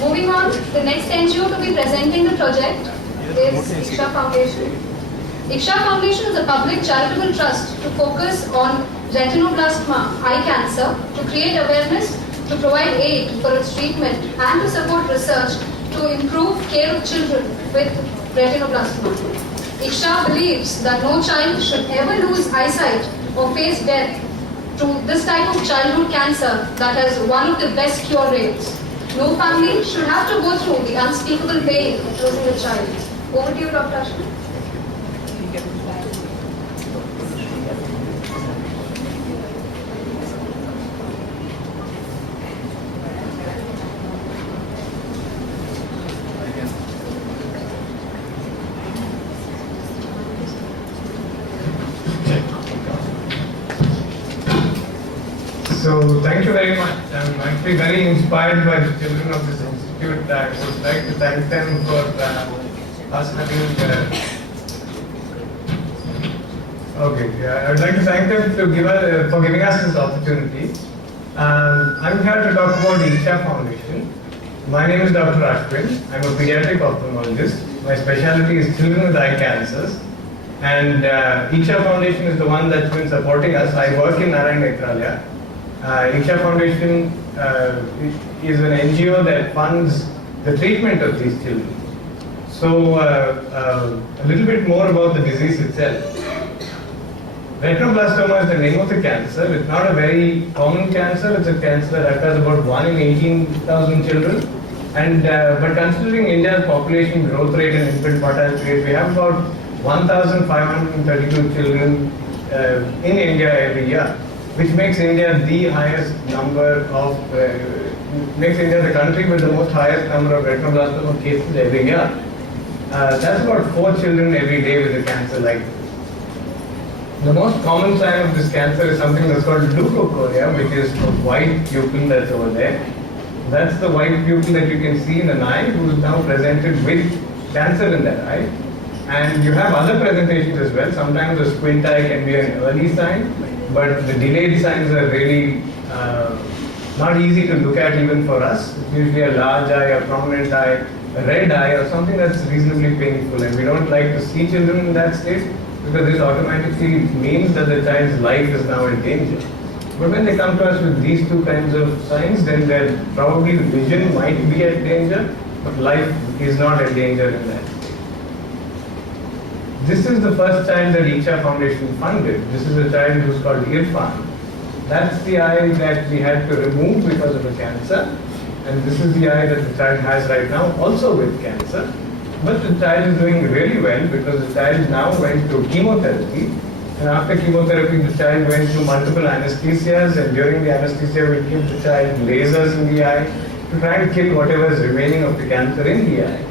Moving on, the next NGO to be presenting the project is Iksha Foundation. Iksha Foundation is a public charitable trust to focus on retinoblastoma eye cancer, to create awareness, to provide aid for its treatment, and to support research to improve care of children with retinoblastoma. Iksha believes that no child should ever lose eyesight or face death to this type of childhood cancer that has one of the best cure rates. No family should have to go through the unspeakable pain of losing a child. Over to you, Dr. Ashwin. So thank you very much. I'm actually very inspired by the children of this institute. I would like to thank them for us having. I would like to thank them for giving us this opportunity. I'm here to talk about the Iksha Foundation. My name is Dr. Ashwin. I'm a pediatric ophthalmologist. My specialty is children with eye cancers. And Iksha Foundation is the one that's been supporting us. I work in Narayan Netralaya. Iksha Foundation is an NGO that funds the treatment of these children. So, a little bit more about the disease itself. Retinoblastoma is the name of the cancer. It's not a very common cancer. It's a cancer that occurs about 1 in 18,000 children. And but considering India's population growth rate and infant mortality rate, we have about 1,532 children in India every year, which makes India the highest number of, makes India the country with the most highest number of retinoblastoma cases every year. That's about 4 children every day with a cancer like this. The most common sign of this cancer is something that's called leukocoria, which is a white pupil that's over there. That's the white pupil that you can see in an eye who is now presented with cancer in that eye. And you have other presentations as well. Sometimes a squint eye can be an early sign, but the delayed signs are really not easy to look at even for us. It's usually a large eye, a prominent eye, a red eye, or something that's reasonably painful. And we don't like to see children in that state because this automatically means that the child's life is now in danger. But when they come to us with these two kinds of signs, then their probably the vision might be at danger, but life is not at danger in that. This is the first child that Iksha Foundation funded. This is a child who's called Irfan. That's the eye that we had to remove because of a cancer. And this is the eye that the child has right now, also with cancer. But the child is doing really well because the child now went to chemotherapy. And after chemotherapy, the child went through multiple anesthesias. And during the anesthesia, we give the child lasers in the eye to try and kill whatever is remaining of the cancer in the eye.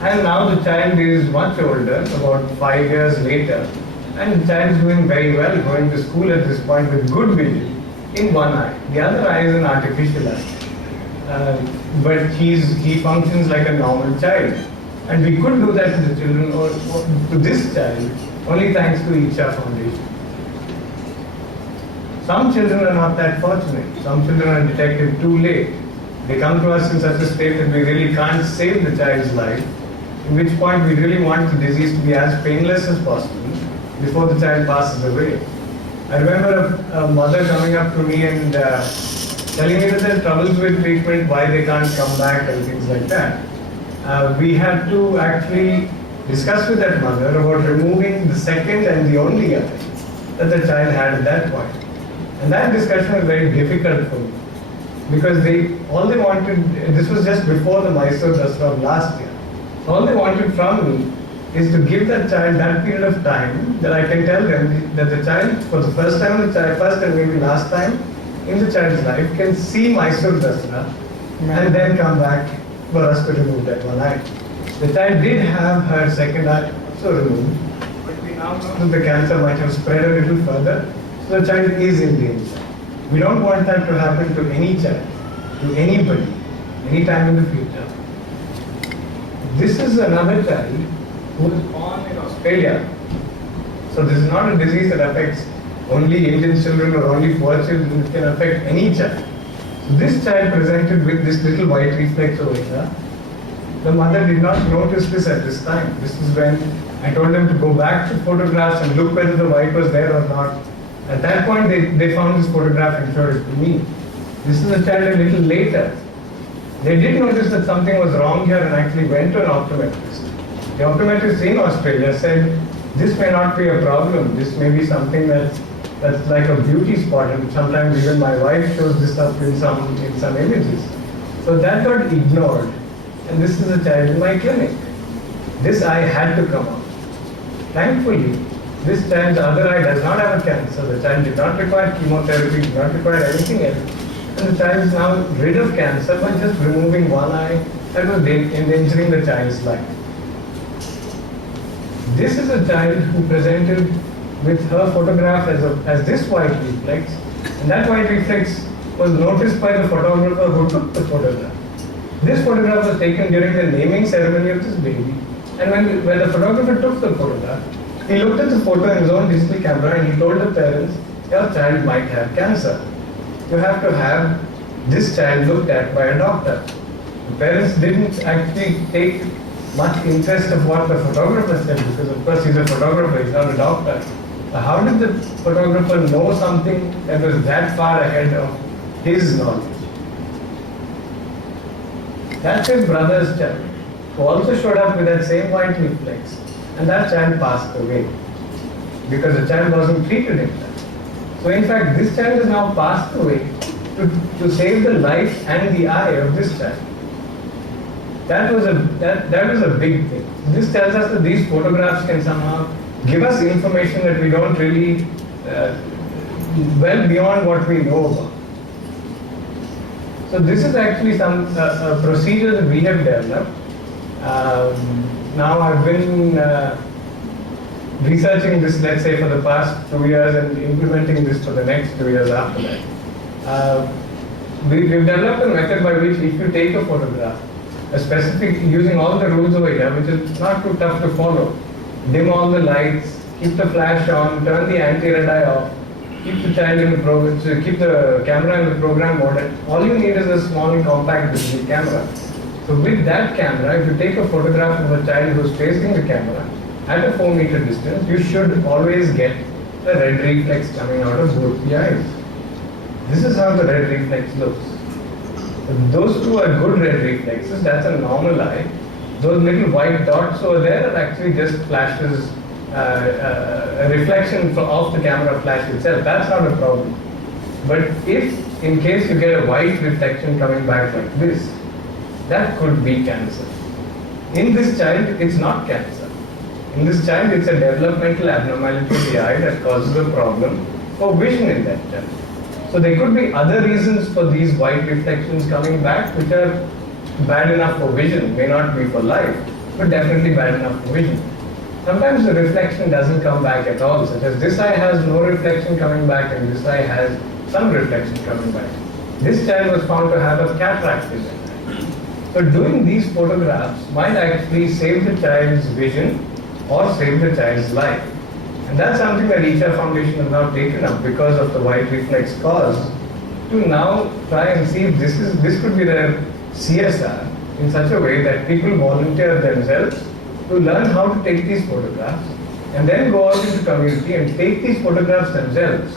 And now the child is much older, about 5 years later, and the child is doing very well, going to school at this point with good vision in one eye. The other eye is an artificial eye. But he functions like a normal child. And we could do that to the children or to this child only thanks to Iksha Foundation. Some children are not that fortunate. Some children are detected too late. They come to us in such a state that we really can't save the child's life. At which point we really want the disease to be as painless as possible before the child passes away. I remember a mother coming up to me and telling me that there's troubles with treatment, why they can't come back and things like that. We had to actually discuss with that mother about removing the second and the only eye that the child had at that point. And that discussion was very difficult for me because all they wanted, this was just before the Mysore Dasra of last year. All they wanted from me is to give that child that period of time that I can tell them that the child, for the first time, first and maybe last time in the child's life, can see Mysore Dasra and then come back for us to remove that one eye. The child did have her second eye also removed, but we now know that the cancer might have spread a little further, so the child is in danger. We don't want that to happen to any child, to anybody, anytime in the future. This is another child who was born in Australia. So this is not a disease that affects only Indian children or only poor children. It can affect any child. This child presented with this little white reflex over here. The mother did not notice this at this time. This is when I told them to go back to photographs and look whether the white was there or not. At that point, they found this photograph and showed it to me. This is a child a little later. They did notice that something was wrong here and actually went to an optometrist. The optometrist in Australia said, this may not be a problem. This may be something that's like a beauty spot, and sometimes even my wife shows this up in some images. So that got ignored. And this is a child in my clinic. This eye had to come out. Thankfully, this child's other eye does not have a cancer. The child did not require chemotherapy, did not require anything else. And the child is now rid of cancer by just removing one eye that was endangering the child's life. This is a child who presented with her photograph as this white reflex. And that white reflex was noticed by the photographer who took the photograph. This photograph was taken during the naming ceremony of this baby. And when the photographer took the photograph, he looked at the photo in his own digital camera and he told the parents, your child might have cancer. You have to have this child looked at by a doctor. The parents didn't actually take much interest of what the photographer said, because of course he's a photographer, he's not a doctor. So how did the photographer know something that was that far ahead of his knowledge? That's his brother's child, who also showed up with that same white reflex. And that child passed away because the child wasn't treated in time. So in fact, this child has now passed away to save the life and the eye of this child. That was a big thing. This tells us that these photographs can somehow give us information that we don't really, well beyond what we know about. So this is actually a procedure that we have developed. Now I've been researching this, let's say, for the past 2 years and implementing this for the next 2 years after that. We've developed a method by which if you take a photograph, using all the rules over here, which is not too tough to follow, dim all the lights, keep the flash on, turn the anti-red eye off, keep the child in the keep the camera in the program mode. All you need is a small compact digital camera. So with that camera, if you take a photograph of a child who's facing the camera at a 4 meter distance, you should always get a red reflex coming out of both the eyes. This is how the red reflex looks. So those two are good red reflexes, that's a normal eye. Those little white dots over there are actually just flashes, a reflection of the camera flash itself. That's not a problem. But if, in case you get a white reflection coming back like this, that could be cancer. In this child, it's not cancer. In this child, it's a developmental abnormality of the eye that causes a problem for vision in that child. So there could be other reasons for these white reflections coming back, which are bad enough for vision, may not be for life, but definitely bad enough for vision. Sometimes the reflection doesn't come back at all, such as this eye has no reflection coming back and this eye has some reflection coming back. This child was found to have a cataract in it. So doing these photographs might actually save the child's vision or save the child's life. And that's something that Isha Foundation has now taken up because of the white reflex cause, to now try and see if this could be their CSR in such a way that people volunteer themselves to learn how to take these photographs and then go out into the community and take these photographs themselves.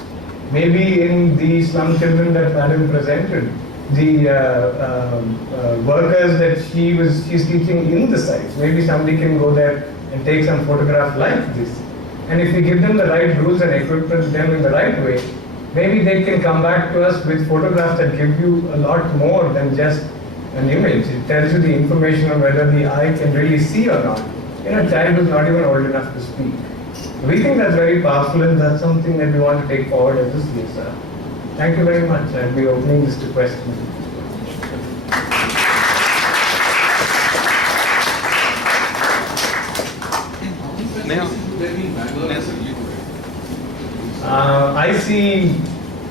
Maybe in the slum children that Madam presented, the workers that she's teaching in the sites, maybe somebody can go there and take some photograph like this. And if we give them the right rules and equipment them in the right way, maybe they can come back to us with photographs that give you a lot more than just an image. It tells you the information on whether the eye can really see or not in a child who's not even old enough to speak. We think that's very powerful and that's something that we want to take forward as a CSR. Thank you very much. I'll be opening this to questions. I see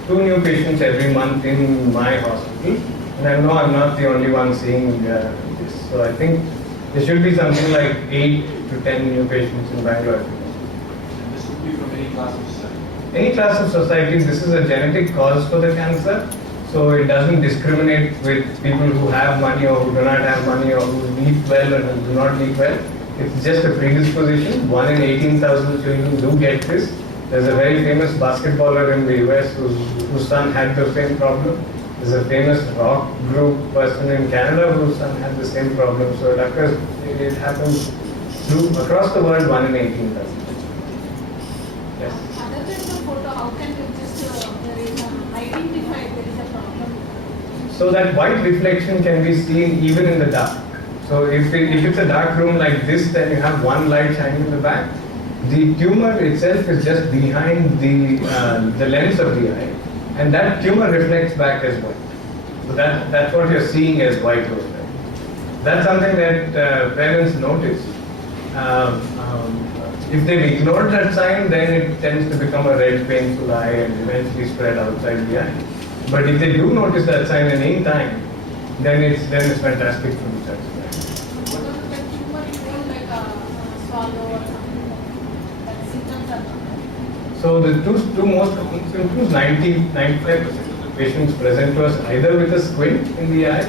2 new patients every month in my hospital, and I know I'm not the only one seeing this. So I think there should be something like 8 to 10 new patients in Bangalore. This would be from any class of society? Any class of society. This is a genetic cause for the cancer. So it doesn't discriminate with people who have money or who do not have money or who eat well and who do not eat well. It's just a predisposition. 1 in 18,000 children do get this. There's a very famous basketballer in the US whose son had the same problem. There's a famous rock group person in Canada whose son had the same problem. So it occurs, it happens across the world, 1 in 18,000. Yes. Other than the photo, how can you just identify there is a problem? So that white reflection can be seen even in the dark. So if it's a dark room like this, then you have one light shining in the back. The tumor itself is just behind the lens of the eye, and that tumor reflects back as white. So that's what you're seeing as white over there. That's something that parents notice. If they've ignored that sign, then it tends to become a red painful eye and eventually spread outside the eye. But if they do notice that sign at any time, then it's fantastic for the child. What about the tumor? It won't like a swallow or something that symptoms are not. So the two most common symptoms, 95% of the patients present to us either with a squint in the eye,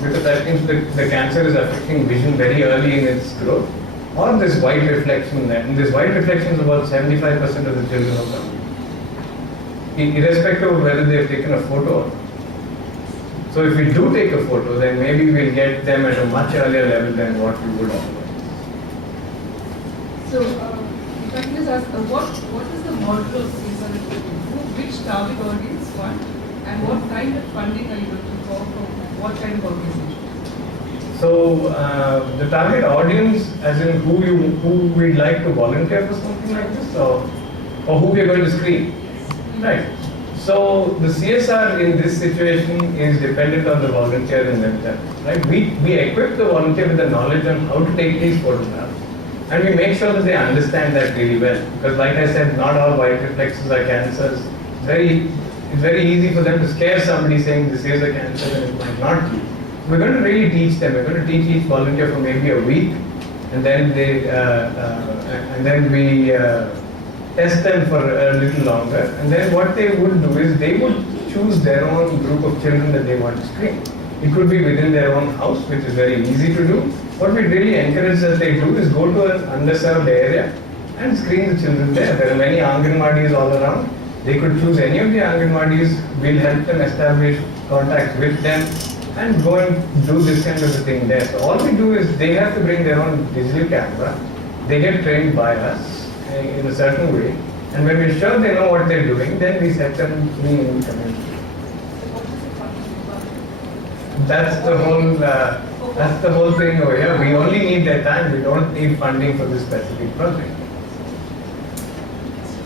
because that means the cancer is affecting vision very early in its growth, or this white reflection there. And this white reflection is about 75% of the children of them. Irrespective of whether they've taken a photo or not. So if we do take a photo, then maybe we'll get them at a much earlier level than what we would otherwise. So, if I can just ask, what is the model of CSR equipment? Which target audience one, and what kind of funding are you looking for what kind of organization? So the target audience, as in who we'd like to volunteer for something like this, or who we are going to screen, right? So the CSR in this situation is dependent on the volunteer in themselves, right? We equip the volunteer with the knowledge on how to take these photographs, and we make sure that they understand that really well. Because like I said, not all white reflexes are cancers. It's very easy for them to scare somebody saying this is a cancer and it might not be. We're going to really teach them. We're going to teach each volunteer for maybe a week, and then we test them for a little longer. And then what they would do is they would choose their own group of children that they want to screen. It could be within their own house, which is very easy to do. What we really encourage that they do is go to an underserved area and screen the children there. There are many Anganwadis all around. They could choose any of the Anganwadis. We'll help them establish contact with them and go and do this kind of a thing there. So all we do is they have to bring their own digital camera. They get trained by us in a certain way. And when we're sure they know what they're doing, then we set them free in the community. That's the whole thing over here. We only need their time. We don't need funding for this specific project.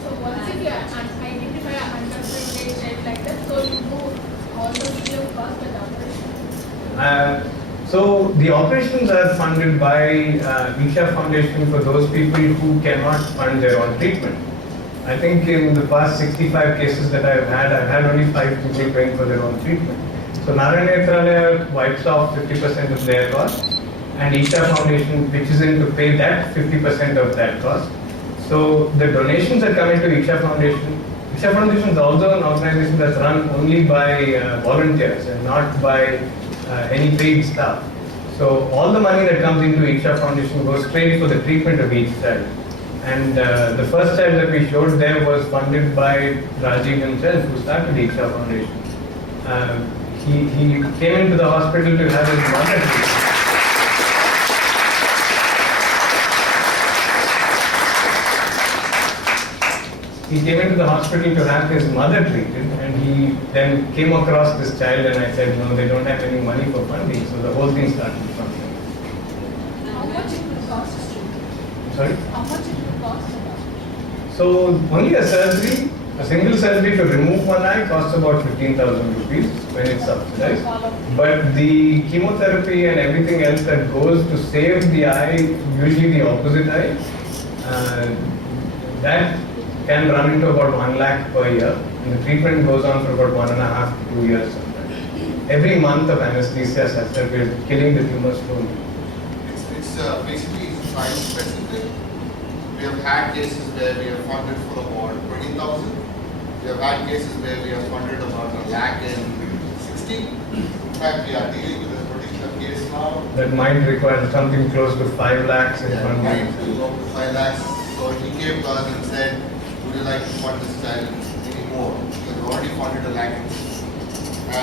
So once if you identify a underprivileged child like that, so you do all the free of cost and operation. So the operations are funded by Isha Foundation for those people who cannot fund their own treatment. I think in the past 65 cases that I've had only 5 people paying for their own treatment. So Narayana Nethralaya wipes off 50% of their cost, and Isha Foundation pitches in to pay that 50% of that cost. So the donations are coming to Isha Foundation. Isha Foundation is also an organization that's run only by volunteers and not by any paid staff. So all the money that comes into Isha Foundation goes straight for the treatment of each child. And the first child that we showed there was funded by Rajiv himself, who started Isha Foundation. He came into the hospital to have his mother treated. He came into the hospital to have his mother treated, and he then came across this child, and I said, no, they don't have any money for funding, so the whole thing started from there. How much it will cost? Sorry? How much it will cost? So only a single surgery to remove one eye costs about 15,000 rupees when it's subsidized. But the chemotherapy and everything else that goes to save the eye, usually the opposite eye, that can run into about 1 lakh per year. And the treatment goes on for about 1.5 to 2 years sometimes. Every month of anesthesia such that we're killing the tumor slowly. It's basically child specific. We have had cases where we have funded for about 20,000. We have had cases where we have funded about 1 lakh in fact, we are dealing with a particular case now. That might require something close to 5 lakhs in Yeah, one right, month. go up to 5 lakhs. So he came to us and said, would you like to fund this child anymore? Because we already funded 1 lakh.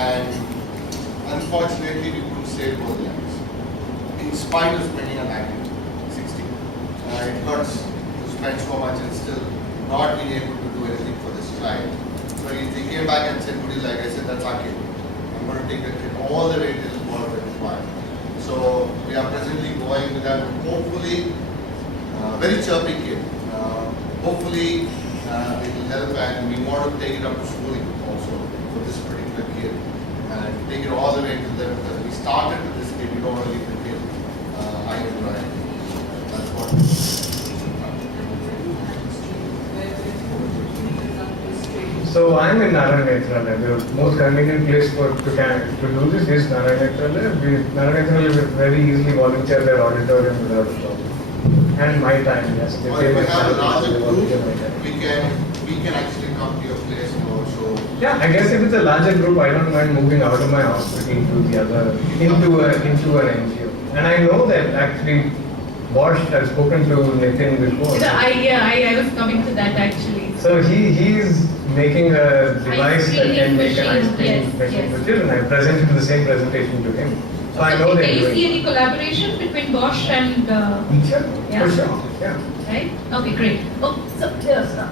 And unfortunately, we couldn't save both lakhs. In spite of spending 1 lakh 60. It hurts to spend so much and still not being able to do anything for this child. So he came back and said, would you like? I said, that's our kid. I'm going to take the kid all the way till Board required. So we are presently going with that. Hopefully, very chirpy kid. Hopefully, it will help, and we want to take it up to schooling also for this particular kid and take it all the way to them, because we started with this kid. We don't want to leave the kid high and dry. That's what. So I'm in Narayan Netralaya. The most convenient place to do this is Narayan Netralaya. Narayan Netralaya will very easily volunteer their auditorium without a problem. And my time, yes. They Or pay if we my have a salary, larger so they group, volunteer my time. we can actually come to your place and also. Yeah, I guess if it's a larger group, I don't mind moving out of my hospital into the other, into an NGO. And I know that actually Bosch has spoken to Nitin before. I was coming to that actually. So he is making a device that can make an ice cream Yes, machine yes. for children. I presented the same presentation to him. So I know Can they're you doing see any collaboration between Bosch and Sure, Yeah. for sure, yeah. right? Okay, great. Oh, so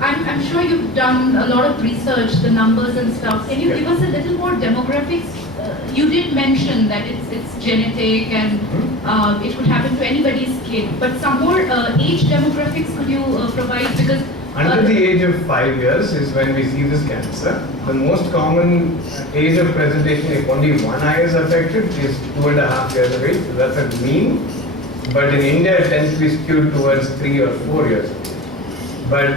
I'm sure you've done a lot of research, the numbers and stuff. Can you Yeah. give us a little more demographics? You did mention that it's genetic and it could happen to anybody's kid, but some more age demographics could you provide? Because Under the age of 5 years is when we see this cancer. The most common age of presentation, if only one eye is affected, is 2.5 years of age. So that's a mean. But in India, it tends to be skewed towards 3 or 4 years. But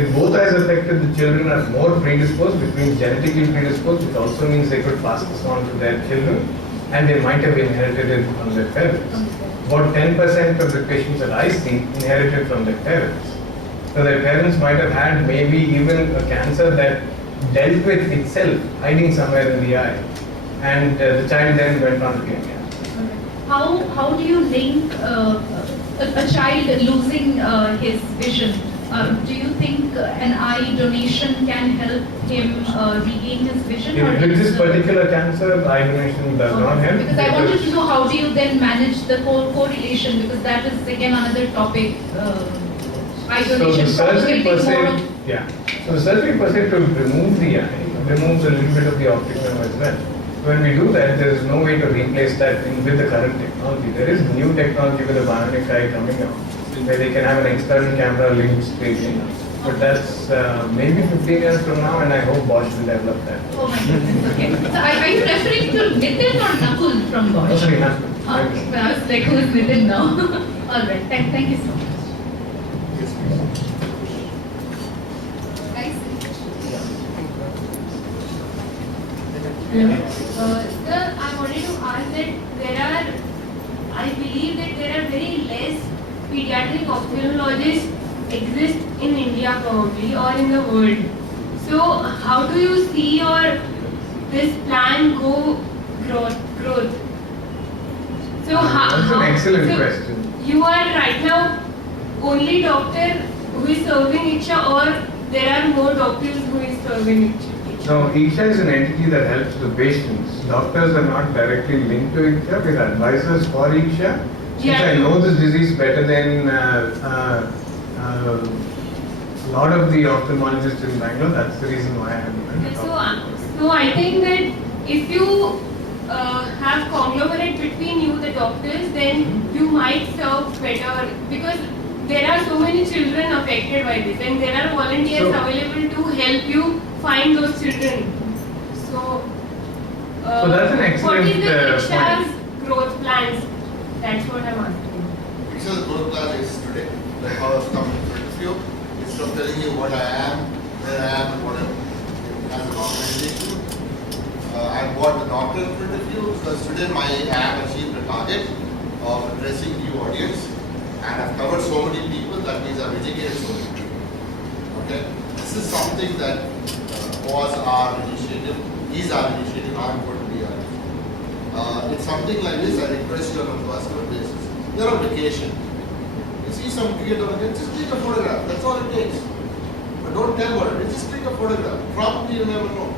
with both eyes affected, the children are more predisposed, which means genetically predisposed, which also means they could pass this on to their children, and they might have inherited it from their parents. About 10% of the patients that I see inherited from their parents. So their parents might have had maybe even a cancer that dealt with itself, hiding somewhere in the eye, and the child then went on to get cancer. how do you link a child losing his vision? Do you think an eye donation can help him regain his vision? or With this it's, particular cancer, eye donation does not help. Because I wanted to know how do you then manage the correlation, because that is again another topic. Eye So donation the surgery per probably more se, yeah. So the surgery per se to remove the eye, removes a little bit of the optic nerve as well. When we do that, there is no way to replace that with the current technology. There is new technology with the bionic eye coming out, where they can have an external camera linked straight in. But that's maybe 15 years from now, and I hope Bosch will develop that. Oh my goodness, okay. So are you referring to Nitin or Nakul from Bosch? Also, it has to. Okay, I was like, who is Nitin now? Alright, thank you so much. Yes, please. Sir, I wanted to ask that I believe that there are very less pediatric ophthalmologists exist in India probably or in the world. So how do you see this plan go growth? So That's an excellent so question. You are right now only doctor who is serving Iksha, or there are more doctors who is serving Iksha? Now, Iksha is an entity that helps the patients. Doctors are not directly linked to Iksha. We are advisors for Iksha. Since Yeah. I know this disease better than a lot of the ophthalmologists in Bangalore, that's the reason why I am. So I think that if you have conglomerate between you, the doctors, then you might serve better, because there are so many children affected by this, and there are volunteers So- available to help you find those children. So that's an excellent, what is the point. Iksha's growth plans? That's what I'm asking. Iksha's growth plan is today, like how I've come in front of you. Instead of telling you what I am, where I am, and what I'm as an organization, I brought the doctor in front of you because today I have achieved the target of addressing new audience, and I've covered so many people. That means I've educated so many people. Okay, this is something that was our initiative, is our initiative. I'm going to be It's something like this, I request you on a personal basis. You're on vacation. You see some cricket on again, just click a photograph. That's all it takes. But don't tell about it. Just click a photograph. Probably you never know.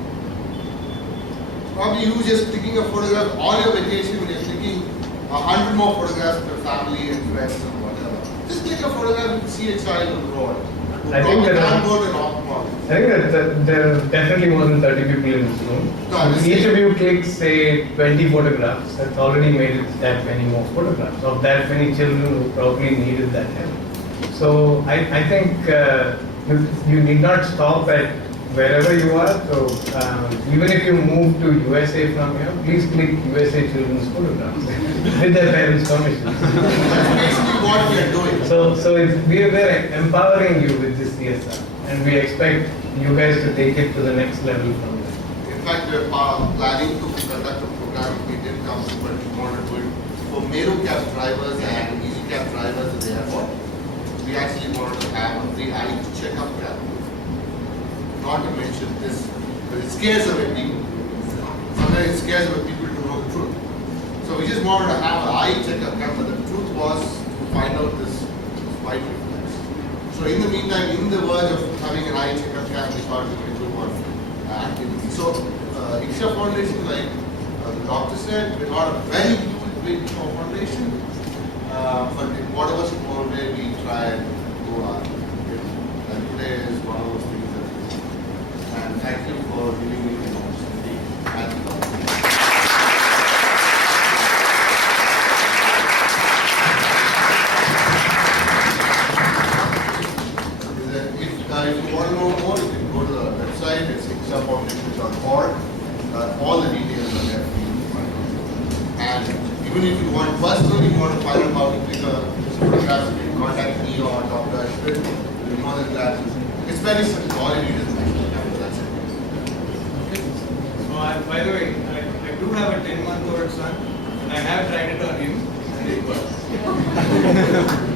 Probably you just clicking a photograph on your vacation when you're clicking 100 more photographs of your family and friends and whatever. Just click a photograph and see a child on the road. I think Probably there are- can't go to an ophthalmologist. I think that there are definitely more than 30 people in this room. No, I'm just If each saying- of you clicks, say, 20 photographs, that's already made it that many more photographs of that many children who probably needed that help. So I think you need not stop at wherever you are. So even if you move to USA from here, please click USA children's photographs with their parents' permission. That's basically what we are doing. So we are empowering you with this CSR, and we expect you guys to take it to the next level from there. In fact, we are planning to conduct a program. We didn't come to, but we want to do it for Meru cab drivers and Easy cab drivers at the airport. We actually wanted to have a free eye checkup camp. Not to mention this, but it scares away people. Sometimes it scares away people to know the truth. So we just wanted to have an eye checkup camp, but the truth was to find out this white reflex. So in the meantime, in the verge of having an eye checkup camp, we thought we would do one activity. So Iksha Foundation, like the doctor said, we're not a very huge big foundation, but in whatever small way we try and do our bit. And today is one of those things that we do. And thank you for giving me the opportunity. If you want to know more, you can go to the website. It's ikshafoundation.org. All the details are there for you to find out. And even if you want personally, you want to find out how to click a photograph, you can contact me or Dr. Ashwin. We'll be more than glad to. It's very simple. All you need is my camera. That's it. So by the way, I do have a 10-month-old son, and I have tried it on him, and it works.